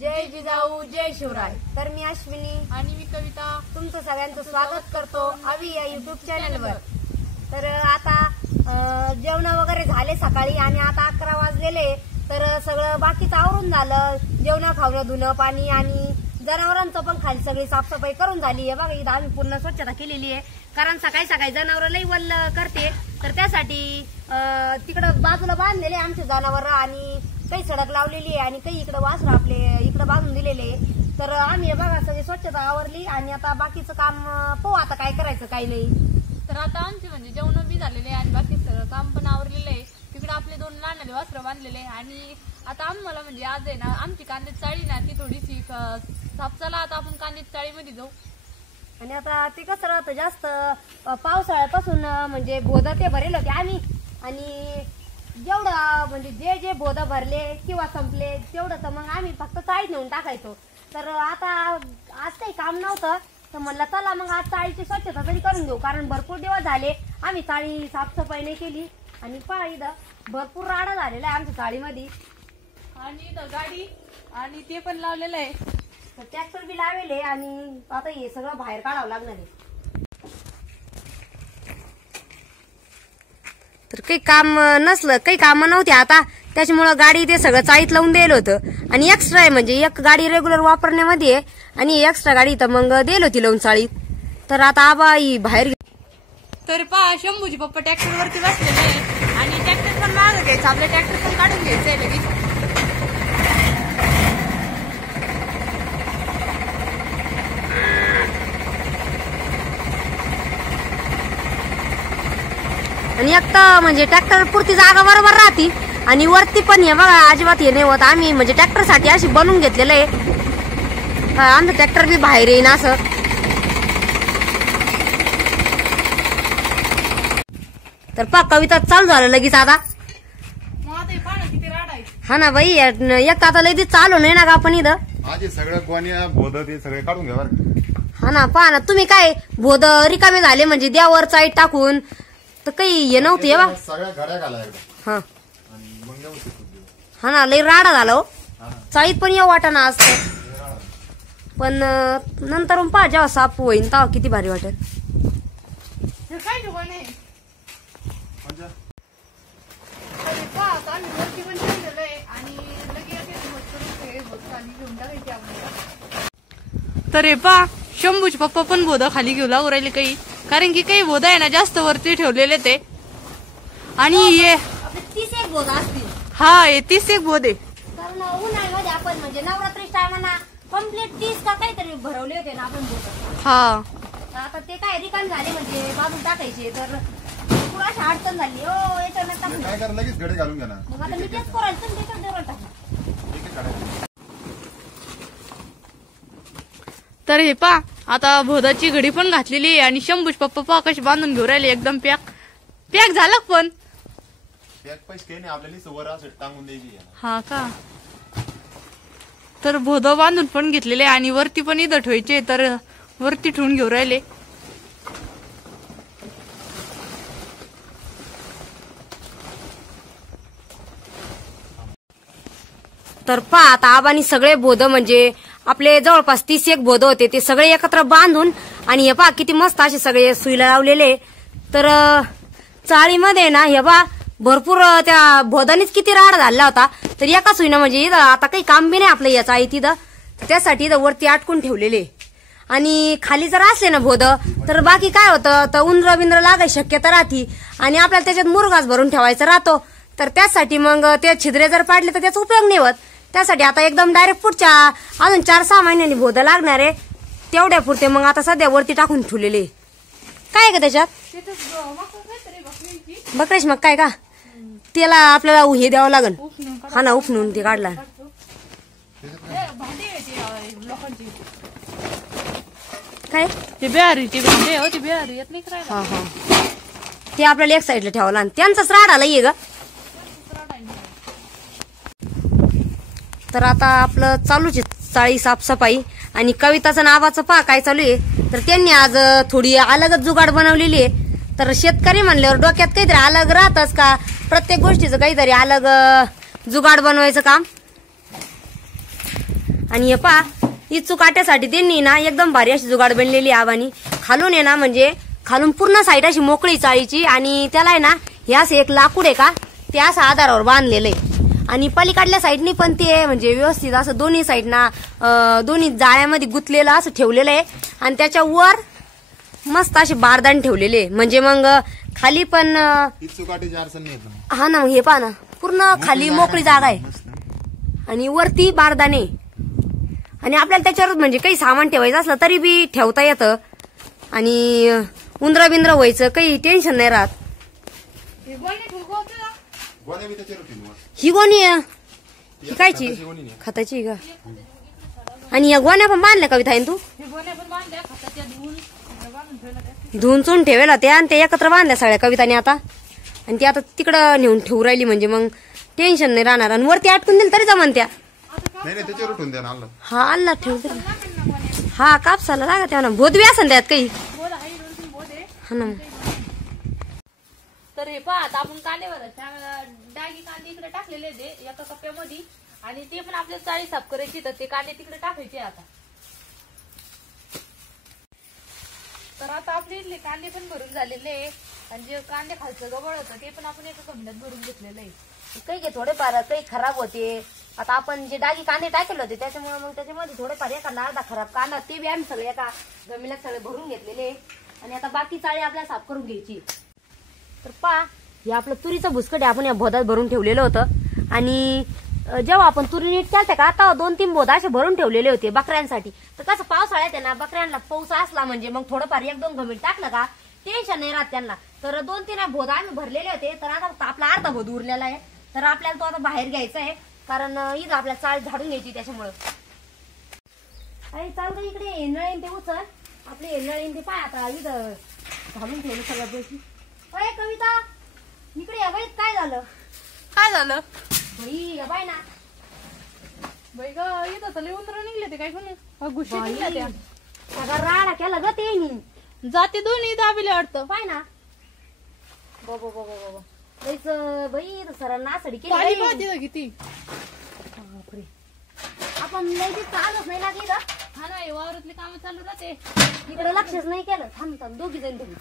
जय जिजाऊ जय शिवराय। तर मी अश्विनी आणि मी कविता तुमचं सगळ्यांचं स्वागत करतो आवी या युट्यूब चॅनलवर। तर आता जेवण वगैरे झाले सकाळी आणि आता 11 वाजलेले। तर सगळं बाकीचं आवरून झालं, जेवण खावणं धुणं पाणी आणि जनावरांचं पण खाली सगळी साफसफाई करून झाली आहे। बघा इथं आम्ही पूर्ण स्वच्छता केलेली आहे, कारण सकाळी सकाळी जनावर लई वल्ल करते, तर त्यासाठी तिकडं बाजूला बांधलेले आमचे जनावर आणि काही सडक लावलेली आहे आणि काही इकडे वासर आपले इकडे बांधून दिलेले। तर आम्ही बघा सगळी स्वच्छता आवरली आणि आता बाकीचं काम पाहू आता काय करायचं काही नाही। तर आता आमचे म्हणजे जेवण बी झालेले आणि बाकी सगळं काम पण आवरलेलं आहे। तिकडे आपले 2 लहान वासरं बांधलेले आणि आता आम्हाला म्हणजे आज आहे ना आमची कांद्याची चाळी ना ती थोडीशी साफ झाला। आता आपण कांद्याची चाळीमध्ये जाऊ आणि आता ते कसं राहतं जास्त पावसाळ्यापासून म्हणजे बोध ते भरेल होते आम्ही आणि जेवढं म्हणजे जे जे बोध भरले किंवा संपले तेवढं तर मग आम्ही फक्त चाळीत नेऊन टाकायचो। तर आता आज काही काम नव्हतं तर म्हणलं चला मग आज चाळीची स्वच्छता तरी करून घेऊ, कारण भरपूर दिवस झाले आम्ही चाळी साफसफाई नाही केली। आणि पहा इथं भरपूर राडा झालेला आहे आमच्या चाळीमध्ये आणि इथं गाडी आणि ते पण लावलेलं आहे, तर ट्रॅक्टर बी लावले आणि आता हे सगळं बाहेर काढावं लागणार आहे। तर काही काम नसलं काही काम नव्हते आता, त्याच्यामुळं गाडी ते सगळं चाळीत लावून दिलं होतं आणि एक्स्ट्रा आहे म्हणजे एक गाडी रेग्युलर वापरण्यामध्ये आहे आणि एक्स्ट्रा गाडी तर मग दिली होती लावून चाळीत। तर आता आबा ही बाहेर तर पहा शंभूजी पप्पा ट्रॅक्टर वरती बसलेले आहे आणि ट्रॅक्टर पण मागं घ्यायचं, आपलं ट्रॅक्टर पण काढून घ्यायचंय लगेच। आणि एक तर म्हणजे ट्रॅक्टर पुरती जागा बरोबर राहती आणि वरती पण हे बघा अजिबात हे नाही होत। आम्ही म्हणजे ट्रॅक्टर साठी अशी बनवून घेतलेलं आहे, आमचं ट्रॅक्टर बी बाहेर येईन असं। तर पा कविता चालू झालं लगेच आता। हा ना बाई एक आता लगेच चालू नाही ना का आपण इथं माझे सगळं गोण्या बोध ते सगळे काढून घ्या बरं। हा ना पहा ना तुम्ही काय बोध रिकामे झाले म्हणजे द्यावर चाईट टाकून तर काही हे नव्हते बा सगळ्या घड्या घाला हा आणि मग व्यवस्थित होते। हा ना लई राडा झाला हो चाळीत पण येऊ वाटा ना आज पण नंतर पहा जेव्हा साफ होईन तेव्हा किती भारी वाटेल। काय ठिकाण आहे तर हे पा शंभूचे पप्पा पण बोध खाली घेऊ लागू राहिले काही, कारण की काही बोध आहे ना जास्त वरती ठेवलेले ते आणि हे 31 बोध असतील। हा हे 31 बोध आहे, कारण उन्हाळ्यामध्ये आपण म्हणजे नवरात्री टायमाला कम्प्लीट 30 का काहीतरी भरवले होते ना आपण बोध। हा आता ते काय रिकाम झाले म्हणजे बाजून टाकायचे तर पुराशी अडचण झाली हो याच्यानं काय करा लगेच घडे घालून घ्या ना। मग आता मी तेच करायचं तुम्ही त्याच्यात देऊन टाका। तर हे पा आता बोधाची घडी पण घातलेली आहे आणि शंभूज पप्पा पा कशी बांधून घेऊ राहिले एकदम पॅक झालं पण पॅक पैसे काही नाही आपल्याला वर असं टांगून द्यायची। हा का तर बोध बांधून पण घेतलेले आणि वरती पण इथं ठेवायचे, तर वरती ठेवून घेऊ राहिले। तर पहा आता आबानी सगळे बोध म्हणजे आपले जवळपास 31 बोध होते ते सगळे एकत्र बांधून आणि हे पहा किती मस्त असे सगळे सुईला लावलेले। तर चाळीमध्ये ना हे पहा भरपूर त्या बोधानीच किती राडा झाला होता, तर एका सुईनं म्हणजे इथं आता काही काम बी नाही आपलं या चाळीत इथं, त्यासाठी इथं वरती अटकून ठेवलेले। आणि खाली जर असले ना बोध तर बाकी काय होतं तर उंदर बिंद्र लागायची शक्यता राहती आणि आपल्याला त्याच्यात मुरघास भरून ठेवायचा राहतो, तर त्यासाठी मग ते छिद्रे जर पाडले तर त्याचा उपयोग नाही होत। त्यासाठी आता एकदम डायरेक्ट पुढच्या अजून 4-6 महिन्यांनी बोध लागणार आहे, तेवढ्या पुरते मग आता सध्या वरती टाकून ठेवलेले। काय का त्याच्यात बकरेश मग काय का त्याला आपल्याला हे द्यावं लागल। हा ना उपणून ते काढला काय ते बिहारीची भांडे हो, ते बिहारी येत नाही करायला। हा हा ते आपल्याला एक साईडला ठेवावं लागेल, त्यांचाच राडा लई ग। तर आता आपलं चालूच आहे चाळी साफसफाई आणि कविताचं नावाचं पहा काय चालू आहे। तर त्यांनी आज थोडी अलगच जुगाड बनवलेली आहे। तर शेतकरी म्हणल्यावर डोक्यात काहीतरी अलग राहतच का, प्रत्येक गोष्टीचं काहीतरी अलग जुगाड बनवायचं काम। आणि हे पा इचू काट्यासाठी त्यांनी ना एकदम भारी अशी जुगाड बनलेली आबानी. खालून आहे ना म्हणजे खालून पूर्ण साईड अशी मोकळी चाळीची आणि त्याला आहे ना हे असं एक लाकूड आहे का ते असं आधारावर बांधलेलं आहे. आणि पलीकडल्या साईडनी पण ते म्हणजे व्यवस्थित असं दोन्ही साईडना दोन्ही जाळ्यामध्ये गुंतलेलं असं ठेवलेलं आहे. आणि त्याच्या वर मस्त असे बारदान ठेवलेले म्हणजे मग खाली पण हा ना हे पहा ना पूर्ण खाली मोकळी जागा आहे आणि वरती बारदाने आणि आपल्याला त्याच्यावर म्हणजे काही सामान ठेवायचं असलं तरी बी ठेवता येतं आणि उंदरा बिंद्रा व्हायचं काही टेन्शन नाही राहत. ही गोणी ही कायची खताची का आणि या गोण्या पण बांधल्या कविता तू धुवून चुन ठेवायला त्या आणि ते एकत्र बांधल्या सगळ्या कविताने आता आणि ती आता तिकडं नेऊन ठेवू राहिली म्हणजे मग टेन्शन नाही राहणार. आणि वरती अटकून दिली तरी जमन त्या हा अल्ला ठेवते हा कापसाला लागा त्या ना भोत बी असन त्यात काही हा ना. तर हे पहा आता आपण कांद्यावर डागी कांदे इकडे टाकलेले ते एका कप्प्यामध्ये आणि ते पण आपल्याला चाळी साफ करायची तर ते कांदे तिकडे टाकायचे आता. तर आता आपले इथले कांदे पण भरून झालेले आणि जे कांदे खालचं गबळ होतं ते पण आपण एका कमल्यात भरून घेतलेलं आहे. काही घे थोडेफार काही खराब होते. आता आपण जे डागी कांदे टाकले होते त्याच्यामुळे मग त्याच्यामध्ये थोडेफार एखादा अर्धा खराब कांदा ते बी आम्ही सगळे एका जमिनीत सगळे भरून घेतलेले आणि आता बाकी चाळी आपल्याला साफ करून घ्यायची. तर पहा हे आपलं तुरीचं भुसकट आपण या बोधात भरून ठेवलेलं होतं आणि जेव्हा आपण तुरी नीट केलते का आता 2-3 बोध असे भरून ठेवलेले होते बकऱ्यांसाठी. तर कसं पावसाळ्यात आहे ना बकऱ्यांना पाऊस असला म्हणजे मग थोडंफार 1-2 घमील टाकलं का टेन्शन नाही राहत त्यांना. तर 2-3 बोध आम्ही भरलेले होते तर आता फक्त आपला अर्धा बोध उरलेला आहे तर आपल्याला तो आता बाहेर घ्यायचा आहे कारण इथं आपल्याला चाळ झाडून घ्यायची त्याच्यामुळं. अरे चाल का इकडे नळीन ते उचल आपले नळीन ते पाय आता इथं घालून ठेवलं सगळ्या पैकी. अरे कविता इकडे या बाई काय झालं काय झालं बाई बाय ना बाई ग इथं तर उंदर निघले ते काय कोणी घुशी निघल्या त्या सगळा राडा केला ग ते जाते दोन्ही दाबिले वाटतं पाय ना बाबा बाबा बाबा बाईच बाई सर नासडी पाणी केली पाहते किती बापरे आपण लई चालच नाही लागली का हा ना वावरातले काम चालू राहते इकडे लक्षच नाही केलं थांब दोघी जण तुम्ही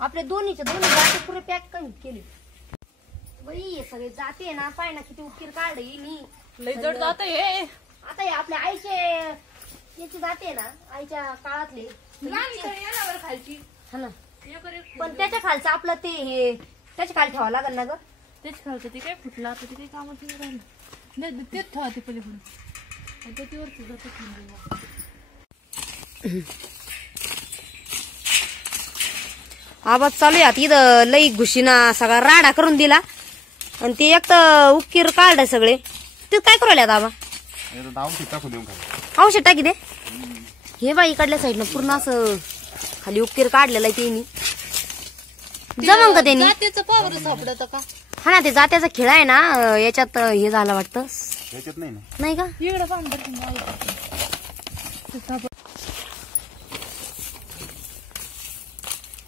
आपले दोन्ही जाते पुरे पॅक कमी केले. बाई सगळे जाते ना पाय ना किती उकीर काढले मी लई जड जात हे आता हे आपल्या आईचे याची जाते ना आईच्या काळातले खालची हा ना पण त्याच्या खालचं आपलं ते हे त्याच्या खाली ठेवावं लागल ना ग तेच खालचं ते काय फुटलं आता ते काही कामात राहिलं नाही तेच ठेवा ते पलीकडून त्याच्यावरती जात आवाज चालू आहे इथं लई घुशीना सगळा राडा करून दिला आणि ते एक तर उकीर काढलं सगळे ते काय करू राहिले आबा औषध टाकी दे हे बाई इकडल्या साईडनं पूर्ण असं खाली उकीर काढलेलं आहे त्यांनी जमन का त्यांनी जात्याचं पावर सापडत का हा ना ते जात्याचा खेळ आहे ना याच्यात हे झालं वाटतं नाही का इकडे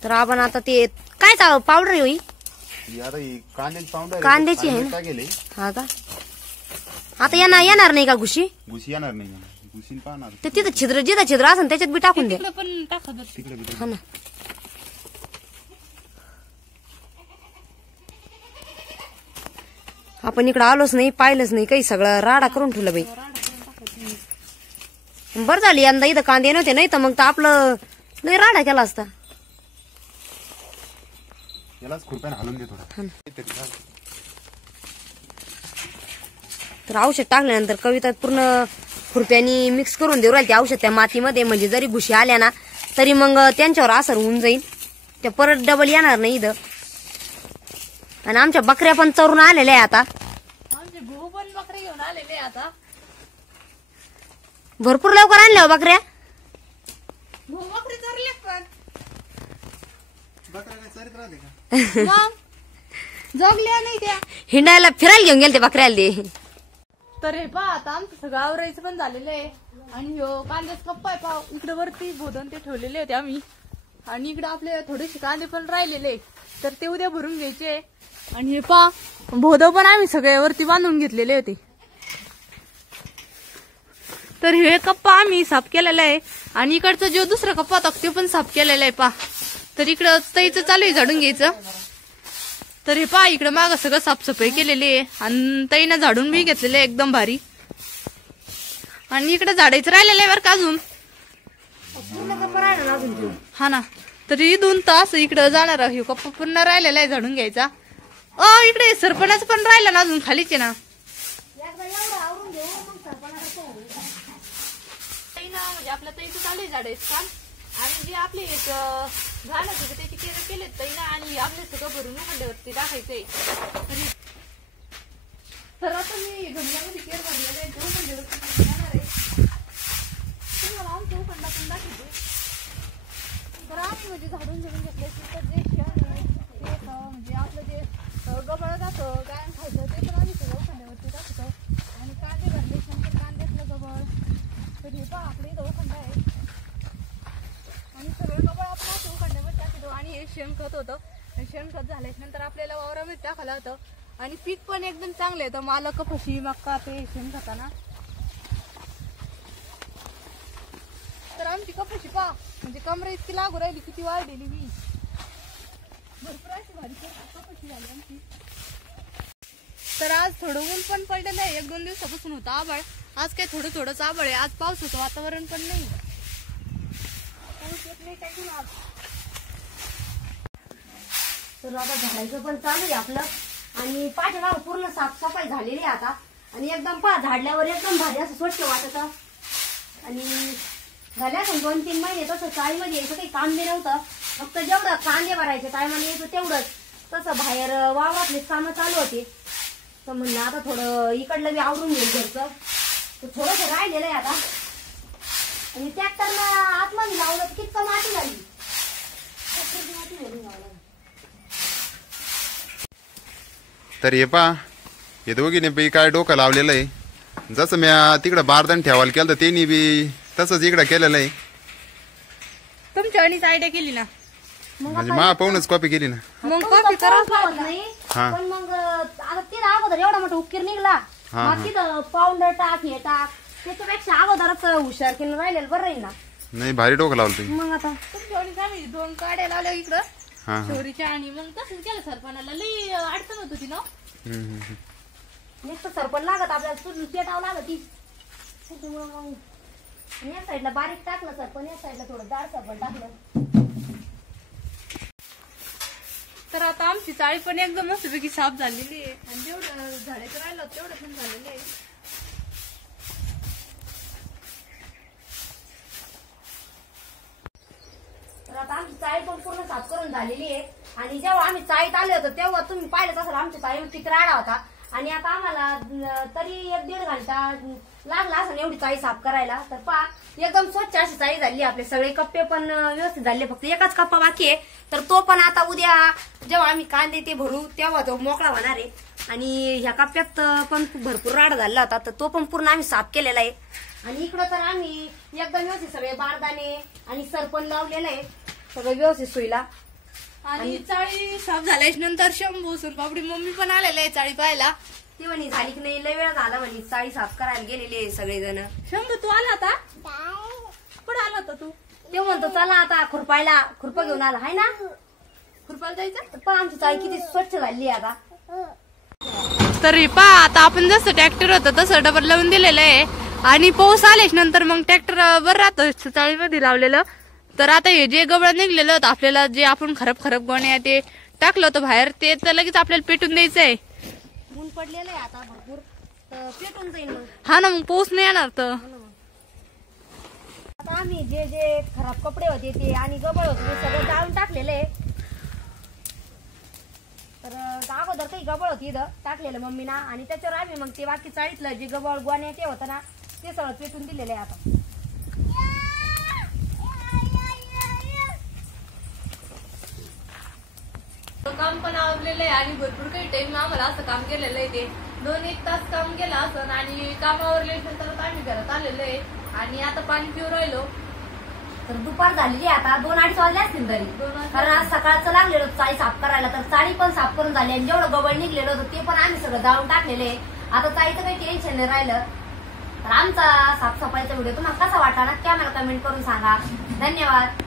तर आपण आता ते काय पावडर होई कांद्याची आहे ना हा का आता येणार नाही का घुशी येणार नाही घुशीन पाहणार ते तिथं जिथं छिद्र असेल त्याच्यात बी टाकून दे पण टाका हा ना आपण इकडं आलोच नाही पाहिलंच नाही काही सगळं राडा करून ठेवलं बाई. बरं झाली यंदा इथं कांदे नव्हते नाही तर मग तर आपलं लय राडा केला असता. यालाच खुरप्याने हलवून दे थोडा. तर औषध टाकल्यानंतर कविता पूर्ण खुरप्यानी मिक्स करून देऊ राहील ते औषध त्या मातीमध्ये म्हणजे जरी घुशी आल्या ना तरी मग त्यांच्यावर असर होऊन जाईल त्या परत डबल येणार नाही इथं. आणि आमच्या बकऱ्या पण चरून आलेल्या आहे आता आमचे भाऊ पण बकरे घेऊन आलेले आता भरपूर लवकर आणल्या हो बकऱ्या भाऊ बकरे चरले पण मग जगल्या नाही त्या हिंडायला फिरायला घेऊन गेले ते बकऱ्याला ते. तर हे पहा आता आमचं सगळं आवरायचं पण झालेलं आहे आणि हो कांद्याच कप्पा आहे पाव इकडे वरती भोदन ते ठेवलेले होते आम्ही आणि इकडे आपले थोडेसे कांदे पण राहिलेले तर ते उद्या भरून घ्यायचे. आणि हे पहा भोद पण आम्ही सगळे वरती बांधून घेतलेले होते तर हे कप्पा आम्ही साफ केलेला आहे आणि इकडचा जो दुसरा कप्पा होता ते पण साफ केलेला आहे पा. तर इकडं तईचं चालू आहे झाडून घ्यायचं. तर हे पहा इकडं मागं सगळं साफसफाई केलेली आहे आणि तईनं झाडून बी घेतलेलं आहे एकदम भारी. आणि इकडे झाडायचं राहिलेलं आहे बरं का अजून. हा ना. तर इथून तास इकडं जाणार आहे कप्पा पूर्ण राहिलेला आहे झाडून घ्यायचा. इकडे सरपणाचं पण राहिलं ना अजून खालीच आहे ना. म्हणजे आपल्या तईचं चालू आहे झाडायचं काम. आणि जे आपले एक झाड होते त्याची केर केलेत तईनं आणि आपले सगळं भरून उघडल्यावरती टाकायचंय. तर आता मी गमल्यामध्ये केर भरलेलं आहे उघडल्यावरती जाणार आहे. तुम्हाला आमचं उघडला पण दाखवते. तर आम्ही म्हणजे झाडून घेतल्यानंतर जे म्हणजे आपलं जे गबळ जातं गायन खायचं ते पण आम्ही सगळं उघडल्यावरती टाकतो. आणि कांदे भरल्यानंतर कांद्यातलं गबळ. तर हे पहा आपलं इथं उखंड आहे आणि सगळं गबळ आपण असं उखंड्यामध्ये टाकतो. आणि हे शेणखत होतं. शेणखत झाल्यानंतर आपल्याला वावरामध्ये टाकायला होतं आणि पीक पण एकदम चांगलं येतं. माल कपाशी मक्का ते शेणखताना. तर आमची कपाशी पहा म्हणजे कमरा इतकी लागू राहिली किती वाढलेली मी. भरपूर अशी भारी कपाशी झाली आमची. तर आज थोडं ऊन पण पडलेलं आहे. 1-2 दिवसापासून होतं आभाळ. आज काय थोडं थोडंच आभाळ आहे. आज पावसाचं वातावरण पण नाही. तर आता झाडायचं पण चालू आहे आपलं. आणि पाठीमागं पूर्ण साफसफाई झालेली आहे आता. आणि एकदम झाडल्यावर एकदम भारी असं स्वच्छ वाटत. आणि झाल्या 2-3 महिने तसं चाळीमध्ये यायचं काही काम बी नव्हतं. फक्त जेवढं कांदे भरायचे टायमाला यायचं तेवढंच. तसं बाहेर वावरातले कामं चालू होते. तर म्हणलं आता थोडं इकडलं बी आवरून घेईल घरचं. तर थोडंसं राहिलेलं आहे आता. आणि ट्रॅक्टरला आतमध्ये लावलं तर कितकं माती झाली. तर हे पा हे दोघीने बी काय डोकं लावलेलं आहे. जसं मी तिकडं बारदान ठेवायला केलं तर त्यांनी बी तसंच इकडं केलेलं आहे. तुमच्या आणिच आयडिया केली ना. म्हणजे मा पाहूनच कॉपी केली ना. मग कॉपी करावं नाही. पण मग आता तिथं अगोदर एवढा मोठा उकीर निघला. मग तिथं पावडर टाक हे टाक त्याच्यापेक्षा अगोदरच हुशार केलं राहिलेलं बरं राहील ना. नाही भारी डोकं लावलं तुम्ही. मग आता तुमच्या आम्ही 2 काड्या लावल्या इकडं चोरीच्या. आणि मग तसंच केलं सरपणाला लई अडचण होत होती ना. नुसतं सरपण लागत आपल्याला चुरून पेटावं लागत ती. त्याच्यामुळे मग या साईडला बारीक टाकलं सरपण या साईडला थोडं जाड सरपण टाकलं. तर आता आमची चाळी पण एकदम मस्तपैकी साफ झालेली आहे. आणि जेवढं झाडायचं राहिलं तेवढं पण झालेलं आहे. तर आता आमची चाळी पण पूर्ण साफ करून झालेली आहे. आणि जेव्हा आम्ही चाळीत आले होतो तेव्हा तुम्ही पाहिलंच असेल आमच्या चाळीवर किती राडा होता. आणि आता आम्हाला तरी 1-1.5 घंटा लागला असं एवढी चाळी साफ करायला. तर पहा एकदम स्वच्छ अशी चाळी झाली. आपले सगळे कप्पे पण व्यवस्थित झाले. फक्त एकच कप्पा बाकी आहे. तर तो पण आता उद्या जेव्हा आम्ही कांदे ते भरू तेव्हा तो मोकळा होणार आहे. आणि ह्या कप्प्यात पण भरपूर राडा झाला होता. तर तो पण पूर्ण आम्ही साफ केलेला आहे. आणि इकडं तर आम्ही एकदम व्यवस्थित सगळे बारदाणे आणि सरपण लावलेलं आहे सगळं व्यवस्थित सोयीला. आणि चाळी साफ झाल्यानंतर शंभू सुरपापडी मम्मी पण आलेले आहे चाळी पाहायला. ती म्हणे झाली की नाही लय वेळ झाला म्हणे चाळी साफ करायला गेलेले सगळेजण. शंभू तू आला होता कुठं आला होता तू. ते म्हणतो चला आता खुरपायला. खुरपा घेऊन आला हाय ना. खुरपायला जायचं. पण आमची चाळी किती स्वच्छ झाली आता. तरी पहा आता आपण जसं ट्रॅक्टर होतं तसं डबल लावून दिलेलं आहे. आणि पाऊस आल्याच नंतर मग ट्रॅक्टर बरं राहतं चाळीमध्ये लावलेलं. तर आता हे जे गबळ निघलेलं होतं आपल्याला जे आपण खराब गोण्या ते टाकलं होतं बाहेर ते तर लगेच आपल्याला पेटून द्यायचंय. ऊन पडलेलं आहे आता भरपूर तर पेटून जाईल मग. हा ना मग पाऊस नाही येणार. तर आता आम्ही जे जे खराब कपडे होते ते आणि गबळ होते ते सगळं जाळून टाकलेलं आहे. तर अगोदर काही गबळ होती इथं टाकलेलं मम्मीना. आणि त्याच्यावर आम्ही मग ते बाकी चाळीतलं जे गबळ गोण्या ते होतं ना ते सगळं पेटून दिलेलं आहे आता. काम पण आवडलेलं आहे आणि भरपूर काही टाइम आम्हाला असं काम केलेलं आहे. ते 2-1 तास काम केलं असं. आणि काम आवरल्यानंतर आम्ही घरात आलेलो आहे आणि आता पाणी पिऊ राहिलो. तर दुपार झालेली आता 2-2:30 वाजले असतील तरी. कारण आज सकाळचं लागलेलं चाळी साफ करायला. तर चाळी पण साफ करून झाली. आणि जेवढं गबळ निघलेलं होतं ते पण आम्ही सगळं जाळून टाकलेलं आहे. आता चाळीचं काही टेन्शन नाही राहिलं. तर आमचा साफसफाईचा व्हिडिओ तुम्हाला कसा वाटला नक्की आम्हाला कमेंट करून सांगा. धन्यवाद.